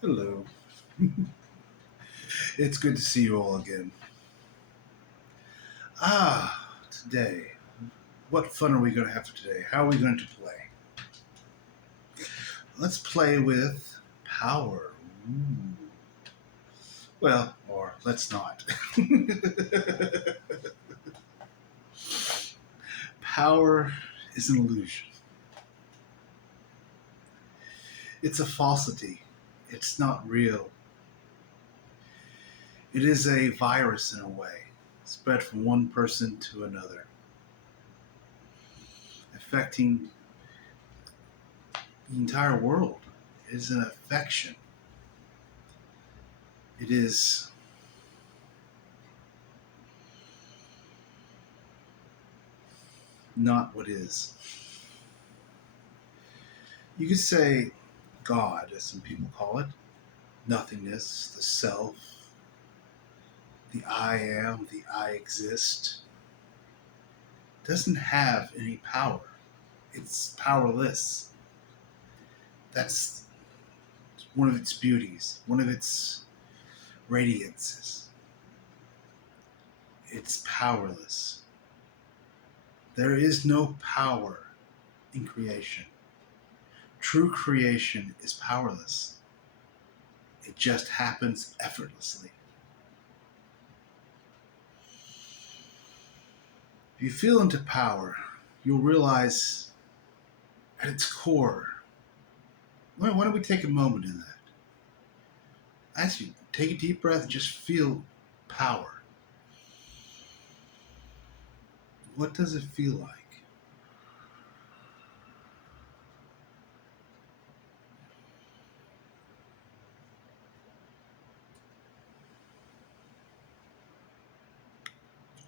Hello. It's good to see you all again. Today. What fun are we going to have today? How are we going to play? Let's play with power. Ooh. Well, or let's not. Power is an illusion, it's a falsity. It's not real. It is a virus in a way, spread from one person to another, affecting the entire world. It is an affection. It is not what is. You could say God, as some people call it, nothingness, the self, the I am, the I exist, doesn't have any power. It's powerless. That's one of its beauties, one of its radiances. It's powerless. There is no power in creation. True creation is powerless. It just happens effortlessly. If you feel into power, you'll realize at its core, why don't we take a moment in that? I ask you, take a deep breath and just feel power. What does it feel like?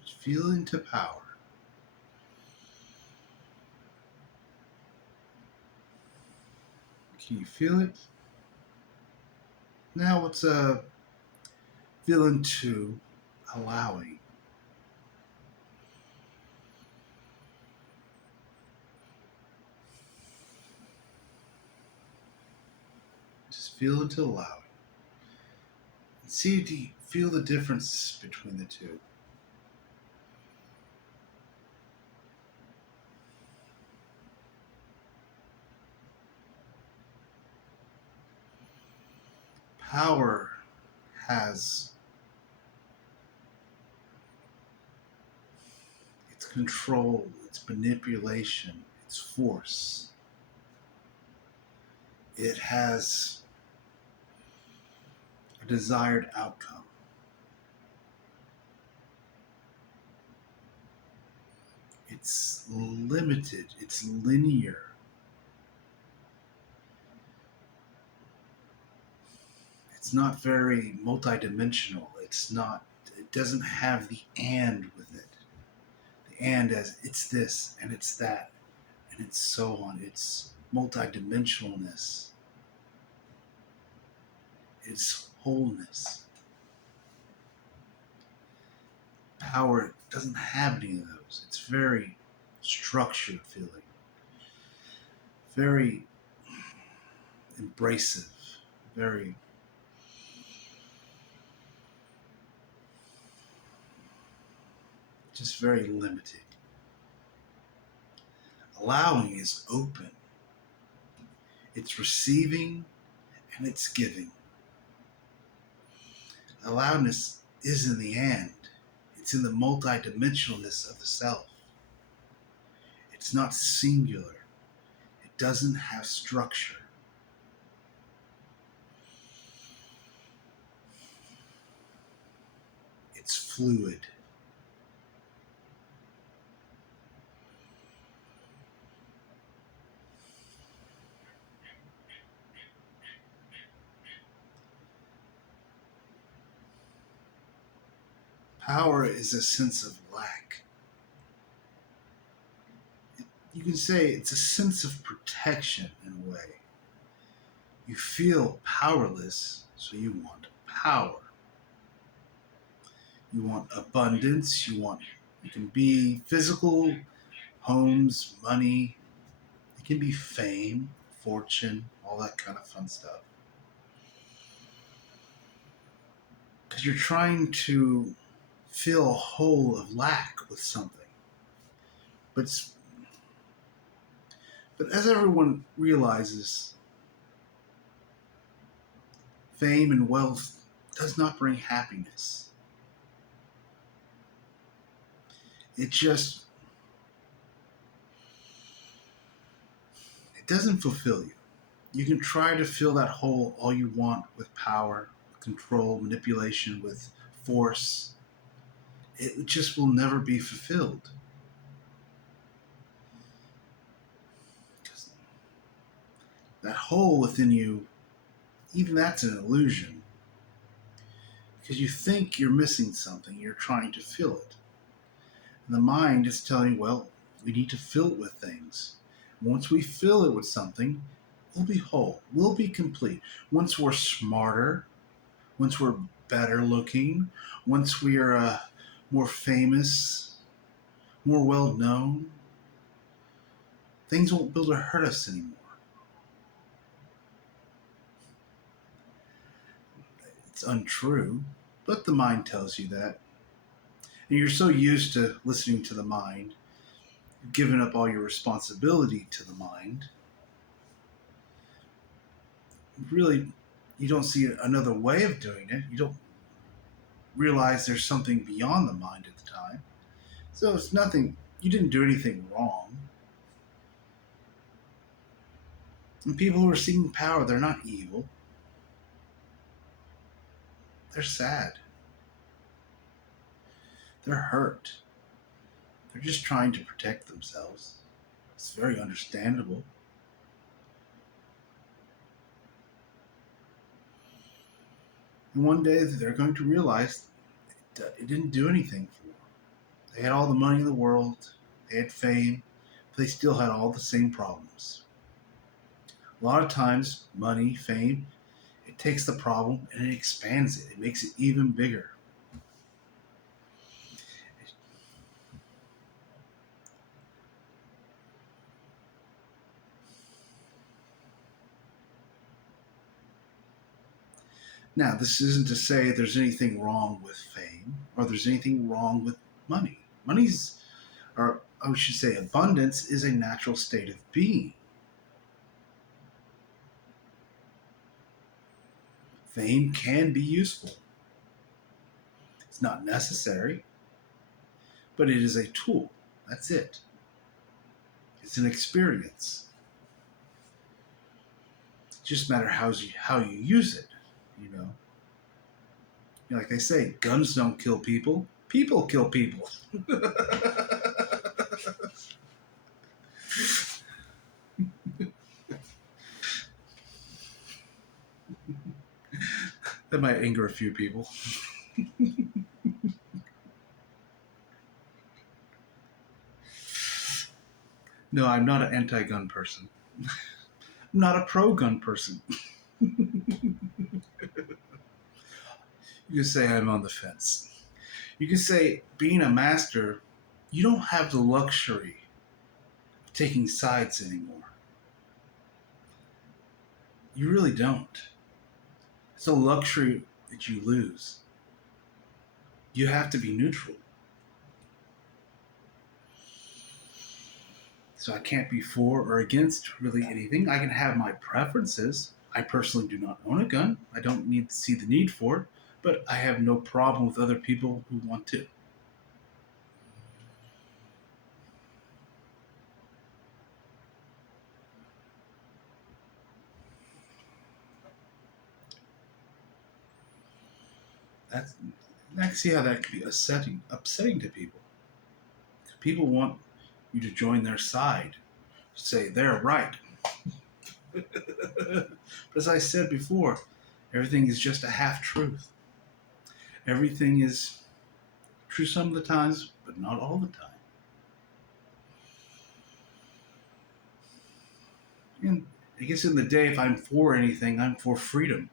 Just feel into power. Can you feel it? Now let's feel into allowing. Just feel into allowing. And see, do you feel the difference between the two? Power has its control, its manipulation, its force. It has a desired outcome. It's limited, it's linear. It's not very multidimensional. It doesn't have the and with it. The and as it's this and it's that and it's so on. It's multidimensionalness. It's wholeness. Power doesn't have any of those. It's very structured feeling, very embracive, very just very limited. Allowing is open. It's receiving and it's giving. Allowedness is in the and. It's in the multidimensionalness of the self. It's not singular. It doesn't have structure. It's fluid. Power is a sense of lack. You can say it's a sense of protection in a way. You feel powerless, so you want power. You want abundance. You can be physical, homes, money. It can be fame, fortune, all that kind of fun stuff. because you're trying to fill a hole of lack with something. But but as everyone realizes, fame and wealth does not bring happiness. It doesn't fulfill you. You can try to fill that hole all you want with power, control, manipulation, with force. It just will never be fulfilled. 'Cause that hole within you, even that's an illusion. Because you think you're missing something, you're trying to fill it. And the mind is telling you, well, we need to fill it with things. Once we fill it with something, we'll be whole, we'll be complete. Once we're smarter, once we're better looking, once we are more famous, more well known, things won't be able to hurt us anymore. It's untrue, but the mind tells you that. And you're so used to listening to the mind, giving up all your responsibility to the mind, really, you don't see another way of doing it. You don't realize there's something beyond the mind at the time. So it's nothing, you didn't do anything wrong. And people who are seeking power, they're not evil. They're sad. They're hurt. They're just trying to protect themselves. It's very understandable. And one day they're going to realize it didn't do anything for them. They had all the money in the world, they had fame, but they still had all the same problems. A lot of times, money, fame, it takes the problem and it expands it. It makes it even bigger. Now, this isn't to say there's anything wrong with fame or there's anything wrong with money. Or I should say, abundance is a natural state of being. Fame can be useful. It's not necessary, but it is a tool. That's it. It's an experience. It just matter how you use it. You know, like they say, guns don't kill people. People kill people. That might anger a few people. No, I'm not an anti-gun person. I'm not a pro-gun person. You can say I'm on the fence. You can say being a master, you don't have the luxury of taking sides anymore. You really don't. It's a luxury that you lose. You have to be neutral. So I can't be for or against really anything. I can have my preferences. I personally do not own a gun. I don't need to see the need for it, but I have no problem with other people who want to. That's I can see how that could be upsetting to people. People want you to join their side, say they're right. But as I said before, everything is just a half truth. Everything is true some of the times, but not all the time. And I guess in the day, if I'm for anything, I'm for freedom.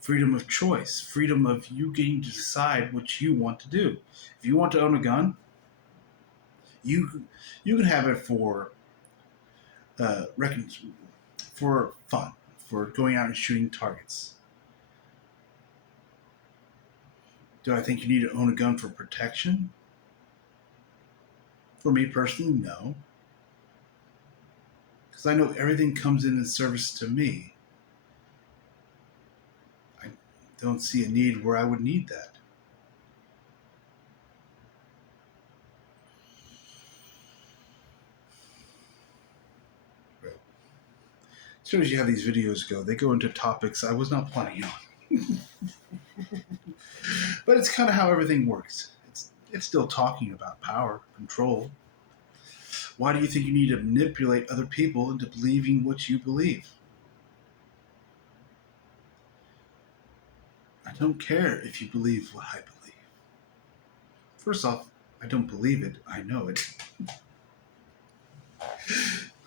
Freedom of choice. Freedom of you getting to decide what you want to do. If you want to own a gun, you can have it for uh, for fun, for going out and shooting targets. Do I think you need to own a gun for protection? For me personally, no. Because I know everything comes in service to me. I don't see a need where I would need that. Right. As soon as you have these videos go, they go into topics I was not planning on. But it's kind of how everything works. It's still talking about power, control. Why do you think you need to manipulate other people into believing what you believe? I don't care if you believe what I believe. First off, I don't believe it, I know it.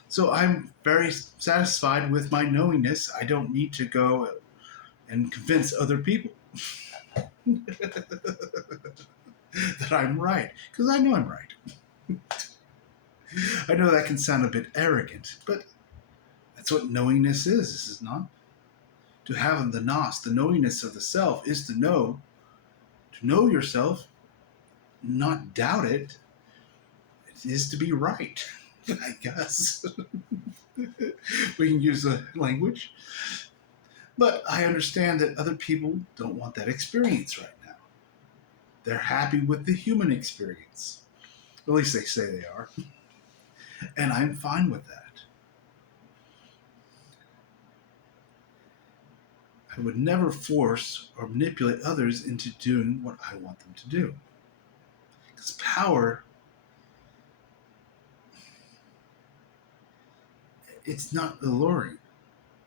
So I'm very satisfied with my knowingness. I don't need to go and convince other people that I'm right, because I know I'm right. I know that can sound a bit arrogant, but that's what knowingness is it not? To have the nos, the knowingness of the self, is to know yourself, not doubt it. It is to be right, I guess. We can use the language. But I understand that other people don't want that experience right now. They're happy with the human experience. At least they say they are. And I'm fine with that. I would never force or manipulate others into doing what I want them to do. Because power, it's not alluring.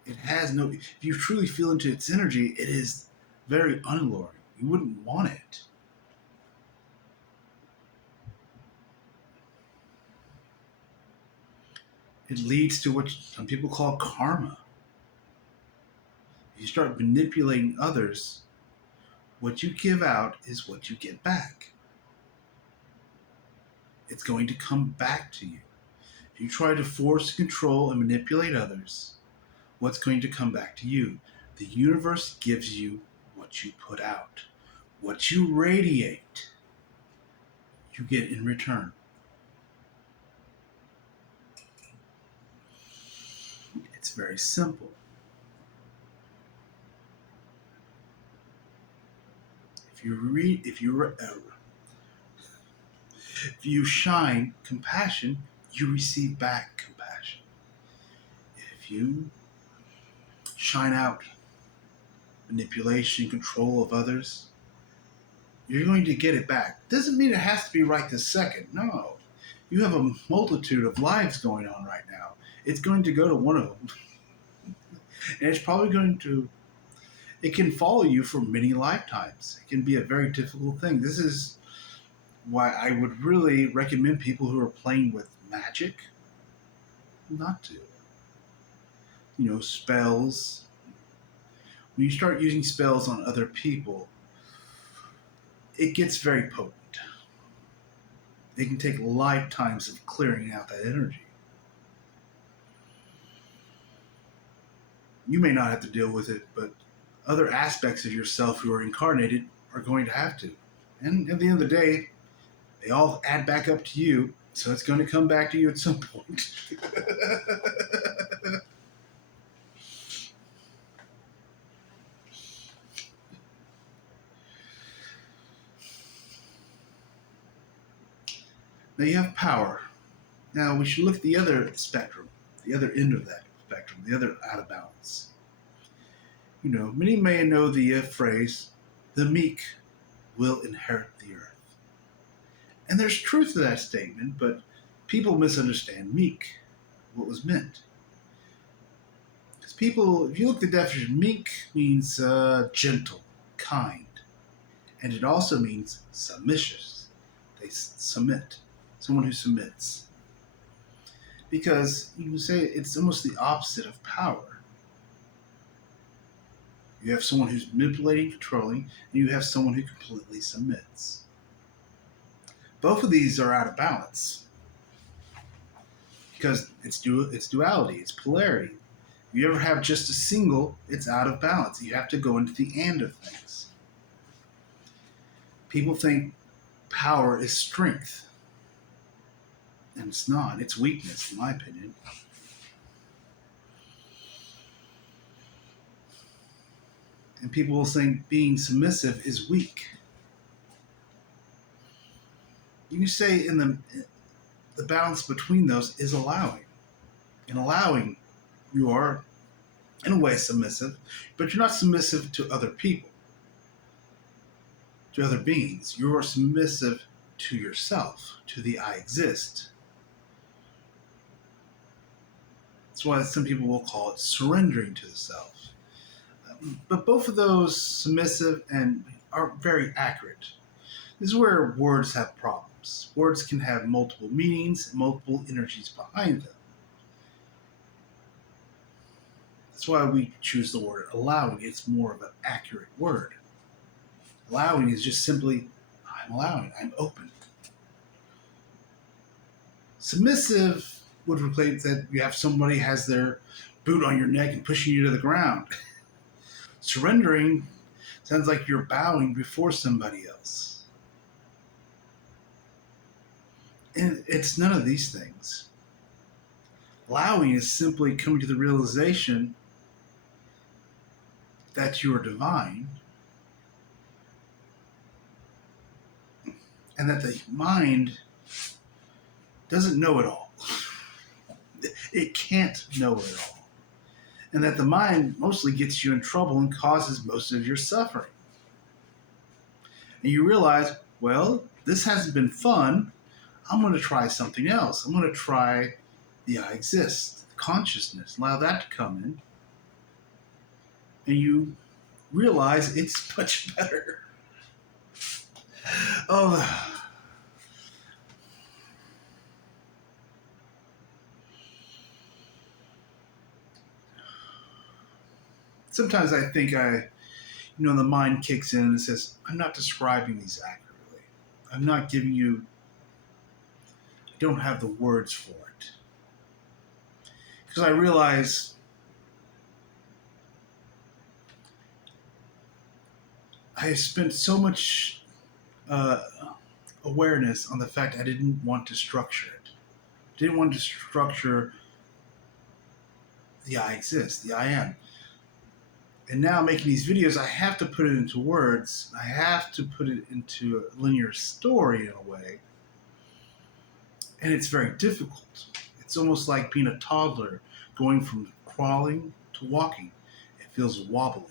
It has no, if you truly feel into its energy, it is very unalluring. You wouldn't want it. It leads to what some people call karma. If you start manipulating others, what you give out is what you get back. It's going to come back to you. If you try to force, control, and manipulate others, what's going to come back to you? The universe gives you what you put out. What you radiate, you get in return. It's very simple. If you shine compassion, you receive back compassion. If you shine out manipulation, control of others, you're going to get it back. Doesn't mean it has to be right this second. No. You have a multitude of lives going on right now. It's going to go to one of them. And it's probably it can follow you for many lifetimes. It can be a very difficult thing. This is why I would really recommend people who are playing with magic not to. Spells. When you start using spells on other people, it gets very potent. It can take lifetimes of clearing out that energy. You may not have to deal with it, but other aspects of yourself who are incarnated are going to have to. And at the end of the day, they all add back up to you, so it's going to come back to you at some point. Now you have power. Now we should look at the other spectrum, the other end of that spectrum, the other out of balance. Many may know the phrase, the meek will inherit the earth. And there's truth to that statement, but people misunderstand meek, what was meant. Because people, if you look at the definition, meek means gentle, kind. And it also means submissious. They submit. Someone who submits. Because you can say it's almost the opposite of power. You have someone who's manipulating, controlling, and you have someone who completely submits. Both of these are out of balance. Because it's duality, it's polarity. If you ever have just a single, it's out of balance. You have to go into the and of things. People think power is strength, and it's not. It's weakness, in my opinion. And people will think being submissive is weak. You can say in the balance between those is allowing. In allowing, you are in a way submissive, but you're not submissive to other people, to other beings. You are submissive to yourself, to the I exist. That's why some people will call it surrendering to the self. But both of those, submissive and, are very accurate. This is where words have problems. Words can have multiple meanings and multiple energies behind them. That's why we choose the word allowing. It's more of an accurate word. Allowing is just simply, I'm allowing, I'm open. Submissive would replace that you have somebody has their boot on your neck and pushing you to the ground. Surrendering sounds like you're bowing before somebody else. And it's none of these things. Allowing is simply coming to the realization that you are divine and that the mind doesn't know it all. It can't know it all. And that the mind mostly gets you in trouble and causes most of your suffering. And you realize, well, this hasn't been fun. I'm going to try something else. I'm going to try the I exist, consciousness, allow that to come in. And you realize it's much better. Oh, sometimes I think the mind kicks in and says, I'm not describing these accurately. I'm not giving you, I don't have the words for it. Because I realize I have spent so much awareness on the fact I didn't want to structure it. I didn't want to structure the I exist, the I am. And now making these videos, I have to put it into words. I have to put it into a linear story in a way. And it's very difficult. It's almost like being a toddler going from crawling to walking. It feels wobbly.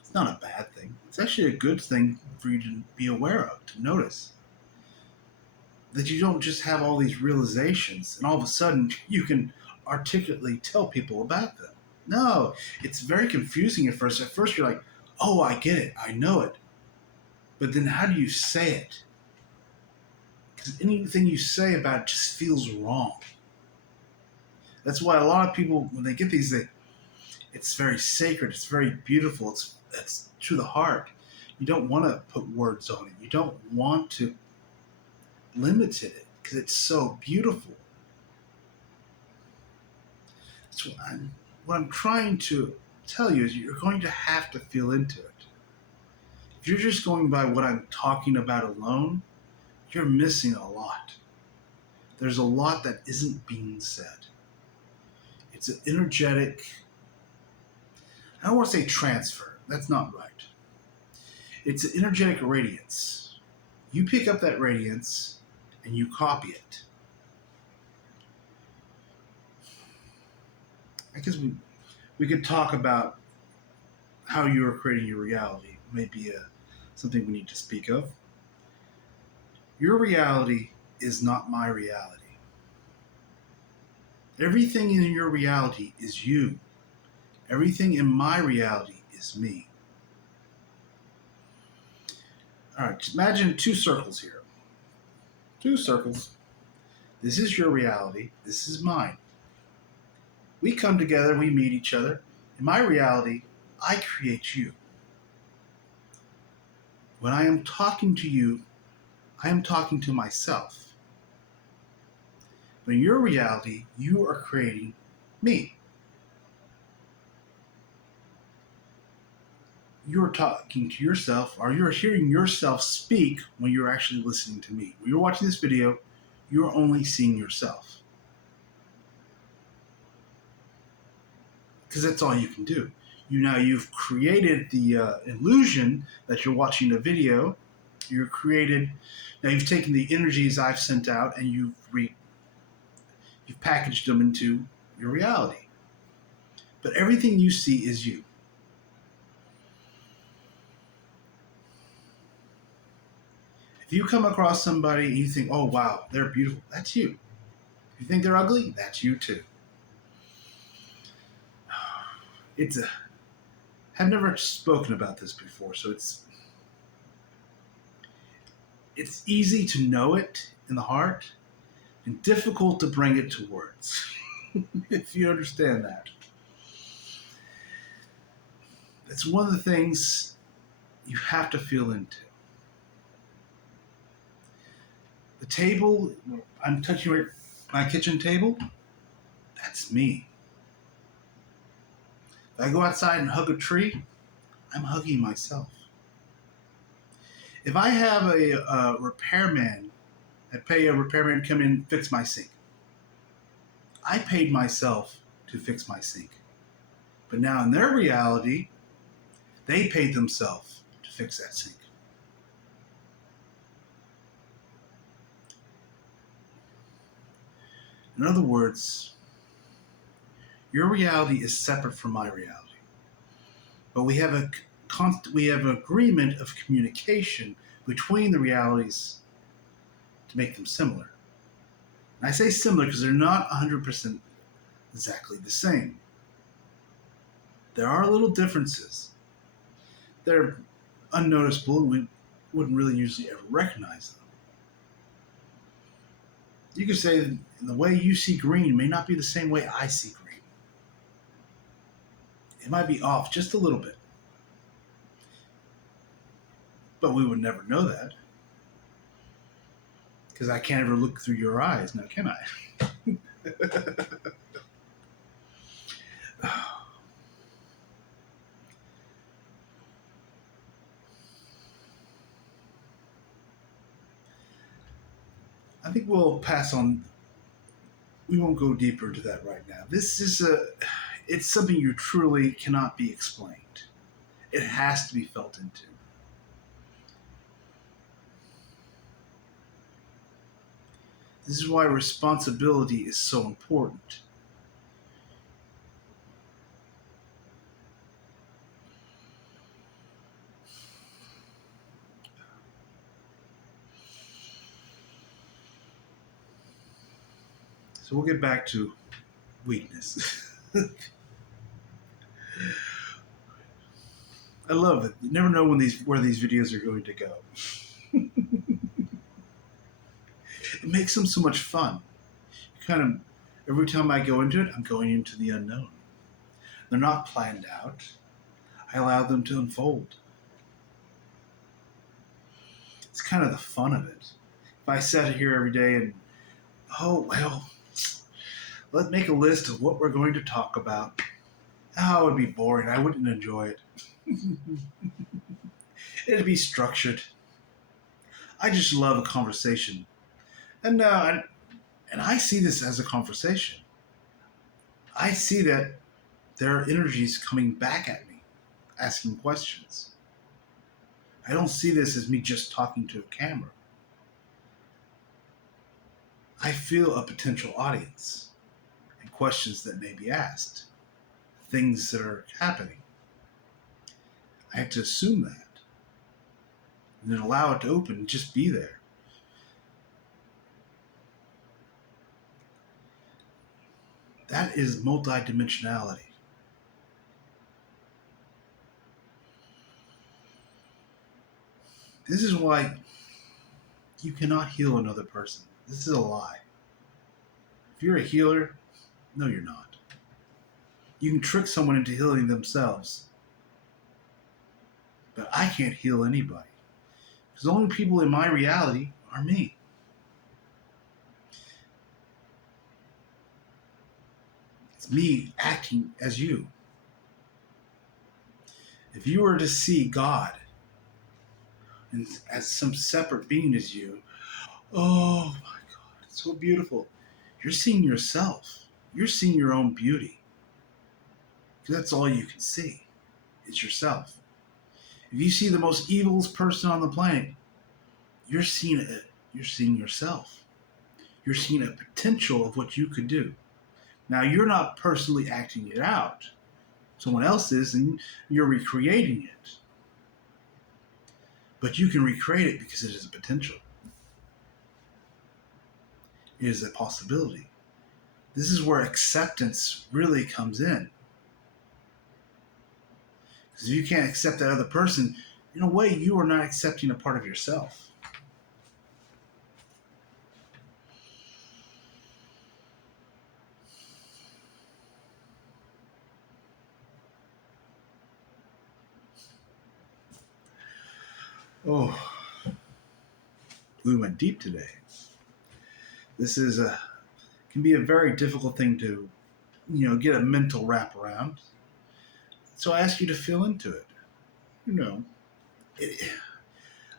It's not a bad thing. It's actually a good thing for you to be aware of, to notice. That you don't just have all these realizations and all of a sudden you can articulately tell people about them. No, it's very confusing at first. At first you're like, oh, I get it. I know it. But then how do you say it? Because anything you say about it just feels wrong. That's why a lot of people, when they get these, it's very sacred. It's very beautiful. It's to the heart. You don't want to put words on it. You don't want to limit it because it's so beautiful. So what I'm trying to tell you is you're going to have to feel into it. If you're just going by what I'm talking about alone, you're missing a lot. There's a lot that isn't being said. It's an energetic, I don't want to say transfer, that's not right. It's an energetic radiance. You pick up that radiance and you copy it. I guess we could talk about how you are creating your reality. Maybe something we need to speak of. Your reality is not my reality. Everything in your reality is you. Everything in my reality is me. All right, imagine two circles here. Two circles. This is your reality. This is mine. We come together, we meet each other. In my reality, I create you. When I am talking to you, I am talking to myself. But in your reality, you are creating me. You're talking to yourself, or you're hearing yourself speak when you're actually listening to me. When you're watching this video, you're only seeing yourself. Because that's all you can do. You've created the illusion that you're watching a video. Now you've taken the energies I've sent out and you've packaged them into your reality. But everything you see is you. If you come across somebody and you think, oh wow, they're beautiful, that's you. If you think they're ugly, that's you too. I've never spoken about this before, so it's easy to know it in the heart and difficult to bring it to words. If you understand that. It's one of the things you have to feel into. The table, I'm touching my kitchen table, that's me. If I go outside and hug a tree, I'm hugging myself. If I have a repairman, I pay a repairman to come in and fix my sink. I paid myself to fix my sink. But now in their reality, they paid themselves to fix that sink. In other words, your reality is separate from my reality. But we have an agreement of communication between the realities to make them similar. And I say similar because they're not 100% exactly the same. There are little differences. They're unnoticeable, and we wouldn't really usually ever recognize them. You could say the way you see green may not be the same way I see green. It might be off just a little bit. But we would never know that. Because I can't ever look through your eyes now, can I? I think we'll pass on. We won't go deeper into that right now. It's something you truly cannot be explained. It has to be felt into. This is why responsibility is so important. So we'll get back to weakness. I love it. You never know where these videos are going to go. It makes them so much fun. Kind of every time I go into it, I'm going into the unknown. They're not planned out. I allow them to unfold. It's kind of the fun of it. If I sat here every day and, oh, well, let's make a list of what we're going to talk about. Oh, it would be boring. I wouldn't enjoy it. It'd be structured. I just love a conversation. And I see this as a conversation. I see that there are energies coming back at me, asking questions. I don't see this as me just talking to a camera. I feel a potential audience and questions that may be asked, things that are happening. I have to assume that and then allow it to open and just be there. That is multidimensionality. This is why you cannot heal another person. This is a lie. If you're a healer, no, you're not. You can trick someone into healing themselves, but I can't heal anybody. Because the only people in my reality are me. me acting as you. If you were to see God and as some separate being as you, oh my God, it's so beautiful. You're seeing yourself. You're seeing your own beauty. That's all you can see. It's yourself. If you see the most evilest person on the planet, you're seeing it. You're seeing yourself. You're seeing a potential of what you could do. Now, you're not personally acting it out. Someone else is, and you're recreating it. But you can recreate it because it is a potential. It is a possibility. This is where acceptance really comes in. Because if you can't accept that other person, in a way, you are not accepting a part of yourself. Oh, we went deep today. This is a can be a very difficult thing to, get a mental wrap around. So I ask you to feel into it. You know, it,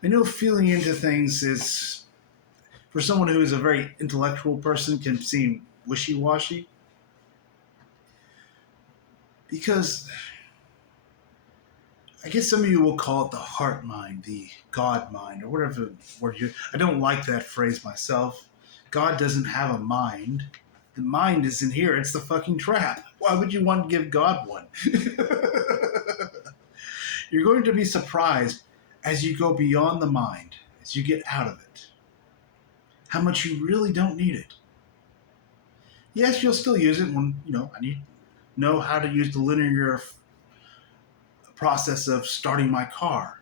I know feeling into things is, for someone who is a very intellectual person, can seem wishy-washy because I guess some of you will call it the heart mind, the God mind, or whatever word you. I don't like that phrase myself. God doesn't have a mind. The mind isn't here. It's the fucking trap. Why would you want to give God one? You're going to be surprised as you go beyond the mind, as you get out of it, how much you really don't need it. Yes, you'll still use it when, I need to know how to use the linear process of starting my car.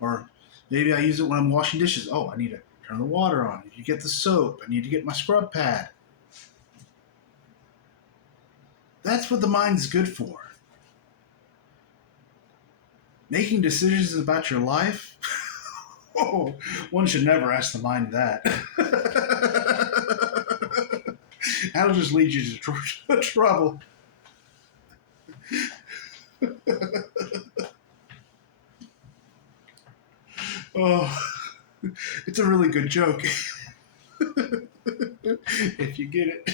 Or maybe I use it when I'm washing dishes. Oh, I need to turn the water on. I need to get the soap. I need to get my scrub pad. That's what the mind's good for. Making decisions about your life? Oh, one should never ask the mind that. That'll just lead you to trouble. Oh, it's a really good joke. If you get it.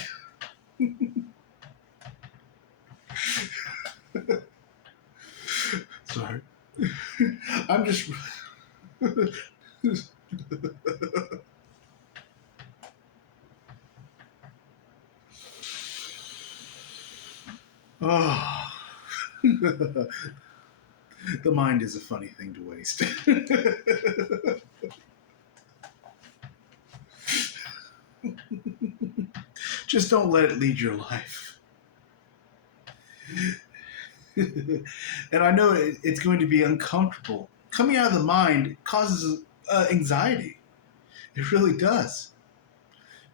Sorry. I'm just. Oh. The mind is a funny thing to waste. Just don't let it lead your life. And I know it's going to be uncomfortable. Coming out of the mind causes anxiety. It really does.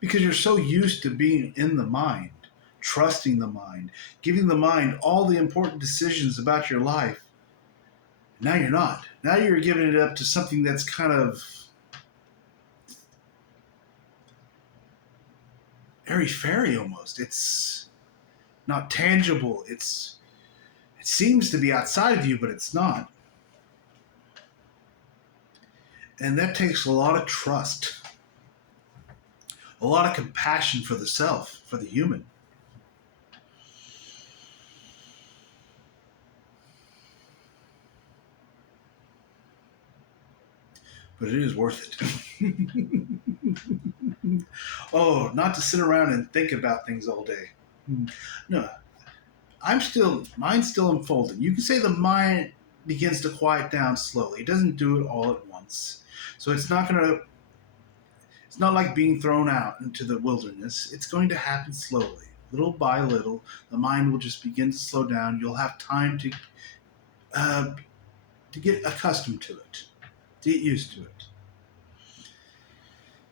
Because you're so used to being in the mind, trusting the mind, giving the mind all the important decisions about your life. Now you're not. Now you're giving it up to something that's kind of airy-fairy almost. It's not tangible. It seems to be outside of you, but it's not. And that takes a lot of trust, a lot of compassion for the self, for the human. But it is worth it. Oh, not to sit around and think about things all day. No, mine's still unfolding. You can say the mind begins to quiet down slowly. It doesn't do it all at once. So it's not like being thrown out into the wilderness. It's going to happen slowly. Little by little, the mind will just begin to slow down. You'll have time to get accustomed to it, to get used to it.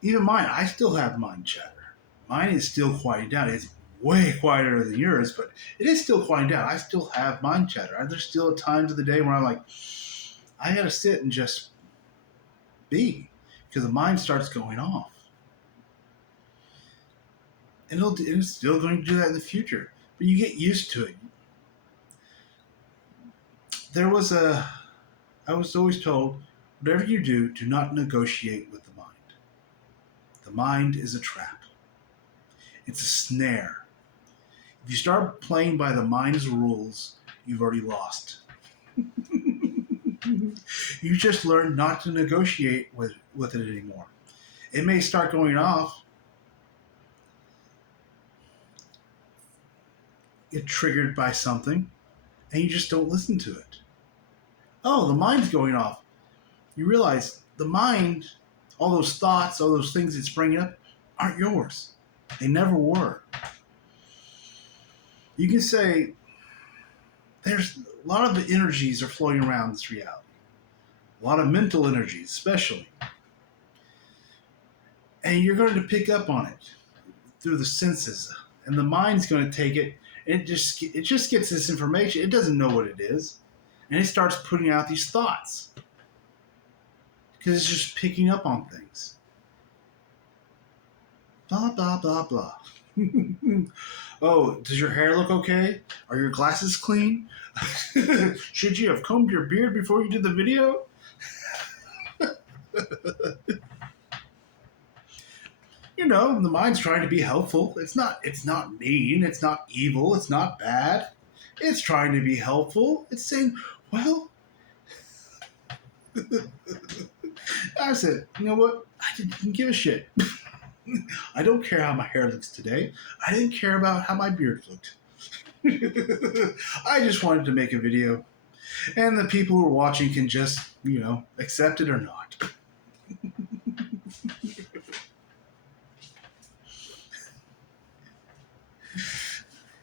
Even mine, I still have mind chatter. Mine is still quieting down. It's way quieter than yours, but it is still quieting down. I still have mind chatter. There's still times of the day where I'm like, I gotta sit and just be, because the mind starts going off. And it's still going to do that in the future. but you get used to it. There was a, I was always told, whatever you do, do not negotiate with the mind. The mind is a trap. It's a snare. If you start playing by the mind's rules, you've already lost. You just learn not to negotiate with it anymore. It may start going off. Get triggered by something, and you just don't listen to it. Oh, the mind's going off. You realize the mind, all those thoughts, all those things it's bringing up, aren't yours. They never were. You can say there's a lot of the energies are flowing around this reality. A lot of mental energies, especially. And you're going to pick up on it through the senses. And the mind's going to take it, and it just gets this information. It doesn't know what it is. And it starts putting out these thoughts. Because it's just picking up on things. Blah, blah, blah, blah. Oh, does your hair look okay? Are your glasses clean? Should you have combed your beard before you did the video? You know, the mind's trying to be helpful. It's not mean, it's not evil, it's not bad. It's trying to be helpful. It's saying, well, I said, you know what? I didn't give a shit. I don't care how my hair looks today. I didn't care about how my beard looked. I just wanted to make a video. And the people who are watching can just, accept it or not.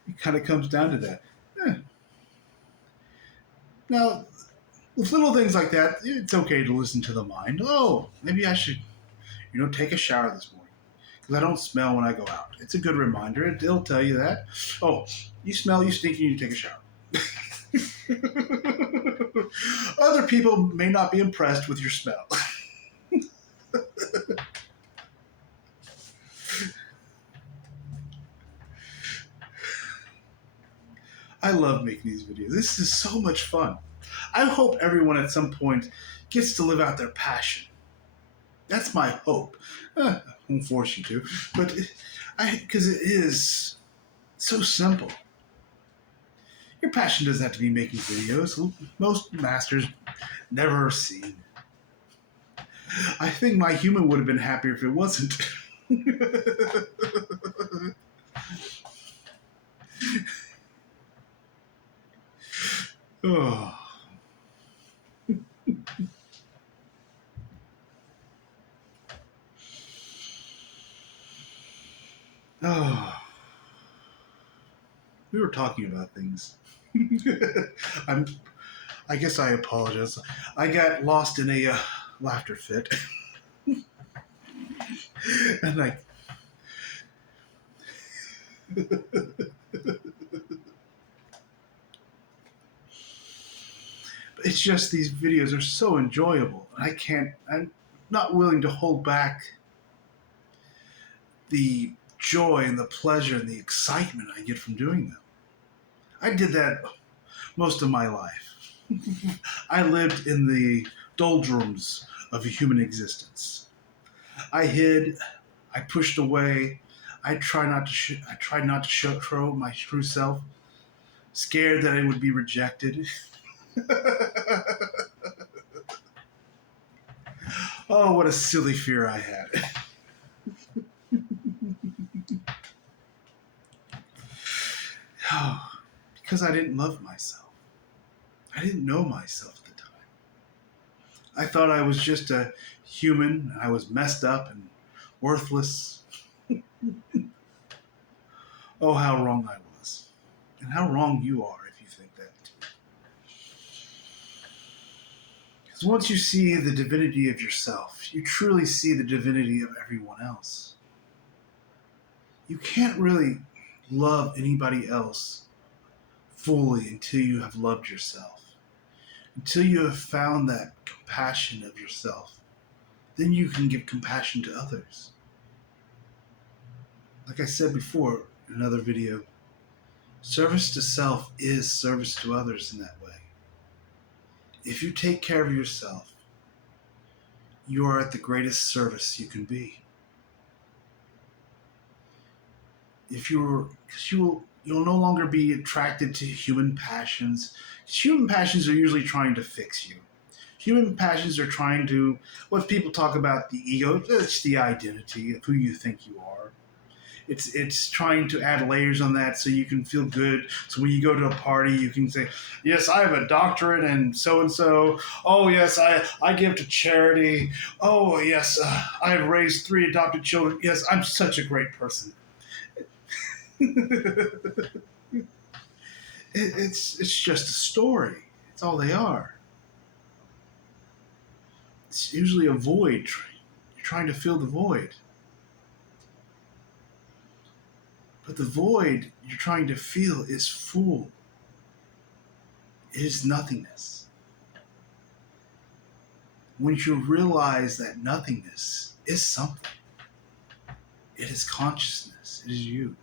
It kind of comes down to that. Now, with little things like that, it's okay to listen to the mind. Oh, maybe I should, take a shower this morning. Because I don't smell when I go out. It's a good reminder. It'll tell you that. Oh, you smell, you stink, you need to take a shower. Other people may not be impressed with your smell. I love making these videos. This is so much fun. I hope everyone at some point gets to live out their passion. That's my hope. I won't force you to, but because it is so simple. Your passion doesn't have to be making videos. Most masters never are seen. I think my human would have been happier if it wasn't. Oh. Oh. We were talking about things. I guess I apologize. I got lost in a laughter fit. And it's just these videos are so enjoyable. I'm not willing to hold back the joy and the pleasure and the excitement I get from doing them. I did that most of my life. I lived in the doldrums of a human existence. I hid, I pushed away, I tried not to show my true self, scared that I would be rejected. Oh, what a silly fear I had. Because I didn't love myself. I didn't know myself at the time. I thought I was just a human, and I was messed up and worthless. Oh, how wrong I was. And how wrong you are if you think that too. Because once you see the divinity of yourself, you truly see the divinity of everyone else. You can't really love anybody else fully until you have loved yourself. Until you have found that compassion of yourself, then you can give compassion to others. Like I said before in another video, Service to self is service to others in that way. If you take care of yourself, you are at the greatest service you can be. If you're, because you'll no longer be attracted to human passions. 'Cause human passions are usually trying to fix you. Human passions are trying to, what people talk about, the ego. It's the identity of who you think you are. It's trying to add layers on that so you can feel good. So when you go to a party, you can say, "Yes, I have a doctorate and so and so. Oh yes, I give to charity. Oh yes, I've raised 3 adopted children. Yes, I'm such a great person." It's just a story. It's all they are. It's usually a void. You're trying to fill the void. But the void you're trying to fill is full. It is nothingness. When you realize that nothingness is something, it is consciousness, it is you.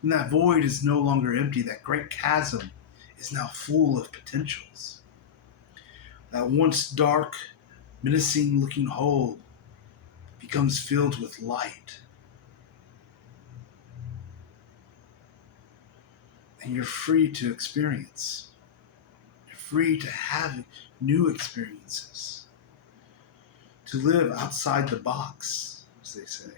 And that void is no longer empty. That great chasm is now full of potentials. That once dark, menacing looking hole becomes filled with light. And you're free to experience. You're free to have new experiences. To live outside the box, as they say.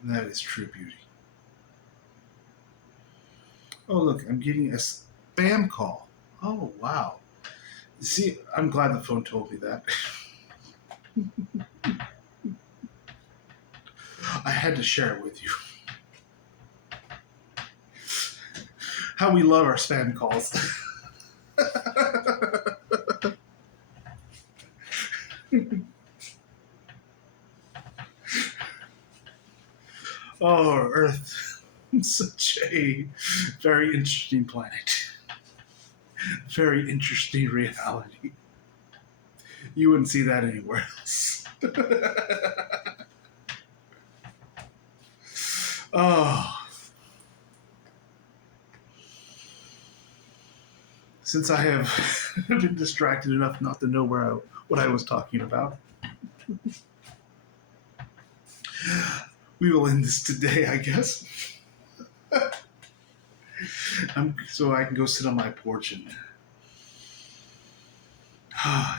And that is true beauty. Oh, look, I'm getting a spam call. Oh, wow. See, I'm glad the phone told me that. I had to share it with you. How we love our spam calls. Oh, Earth. Such a very interesting planet. Very interesting reality. You wouldn't see that anywhere else. Oh. Since I have been distracted enough not to know what I was talking about, we will end this today, I guess. So I can go sit on my porch and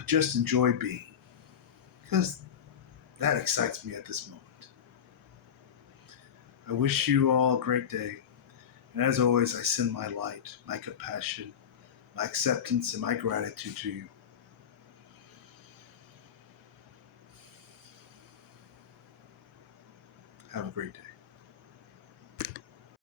just enjoy being. Because that excites me at this moment. I wish you all a great day. And as always, I send my light, my compassion, my acceptance, and my gratitude to you. Have a great day.